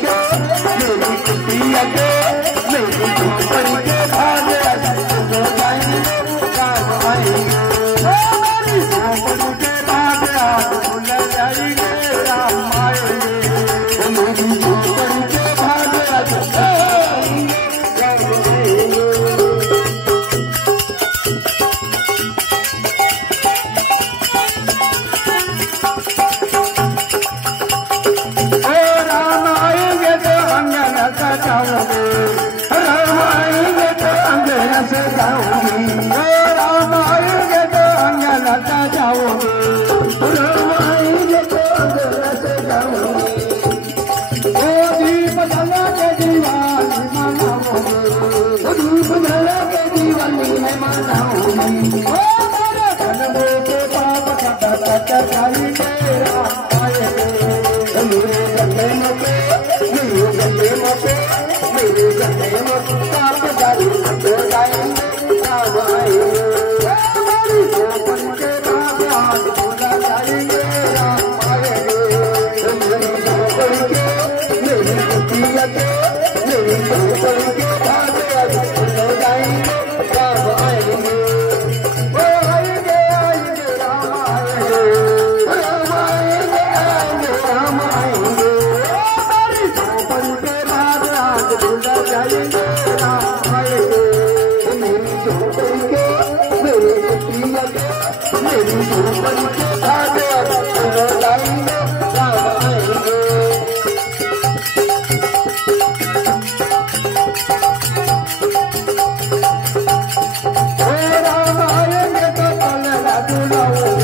के मेरी कुटिया के मेरी झोपड़ी के भाग हो जाएंगे राम आएंगे। मेरी झोपड़ी के भाग खुल जाएंगे राम आएंगे। मेरी झोपड़ी के भाग जाओगे राम आएंगे तो अंगन से जाओगी। राम आएंगे तो अंगन से जाओगे। राम आएंगे तो अंगन से जाओगे। ओ दीप जला के दीवानी मनाओगे। धूप जला के दीवानी में मनाओगी। ओ मेरे जन्मों के पाप कट जाएंगे राम आएंगे। मेरे जन्मों के मेरे जन्मों के मेरे जन्मों के पाप जारी हो जाएंगे राम आएंगे। मेरी झोपड़ी के भाग खुल जाएंगे राम आएंगे। मेरी झोपड़ी के मेरी कुटिया के मेरी झोपड़ी के भाग खुल जाएंगे राम आएंगे। ओ आएंगे आएंगे राम आएंगे। राम आएंगे आएंगे राम आएंगे। मेरी झोपड़ी के भाग खुल जाएंगे राम आएंगे। मेरी झोपड़ी के मेरी कुटिया के मेरी झोपड़ी के भाग खुल जाएंगे राम आएंगे। राम आएंगे तो पलड़ा झुलाओगे।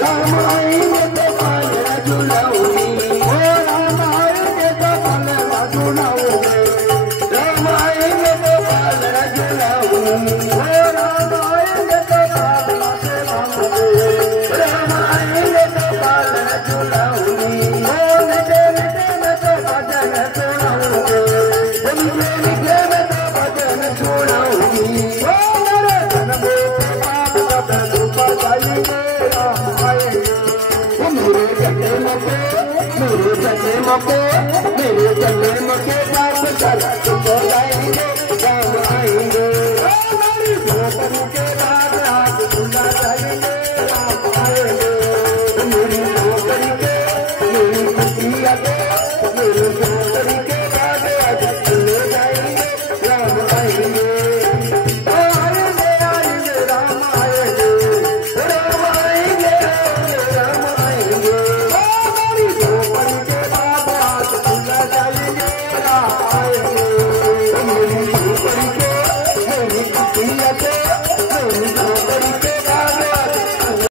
राम आएंगे तो पलड़ा झुलाओगी। राम आएंगे तो पलड़ा झुलाओगे। राम आएंगे तो पलड़ा झुलाओगी। राम आएंगे तो पलड़ा झुलाओगे। राम आएंगे तो पलड़ा झुलाओगी। मीठे मीठे में तो भजन सुनाओगे। मीठे मीठे में तो भजन सुनाओगी। मेरे जन्मों के पाप कट जाएंगे राम आएंगे। मेरे जन्मों के मेरे जन्मों के मेरे जन्मों के पाप कट हो जाएंगे राम आएंगे। मेरी झोपड़ी के भाग खुल जाएंगे राम आएंगे। मेरी झोपड़ी के मेरी कुटिया के मेरी झोपड़ी के भाग खुल जाएंगे राम आएंगे। आएंगे आएंगे राम आएंगे। राम आएंगे आएंगे राम आएंगे। मेरी झोपड़ी के भाग खुल जाएंगे राम आएंगे।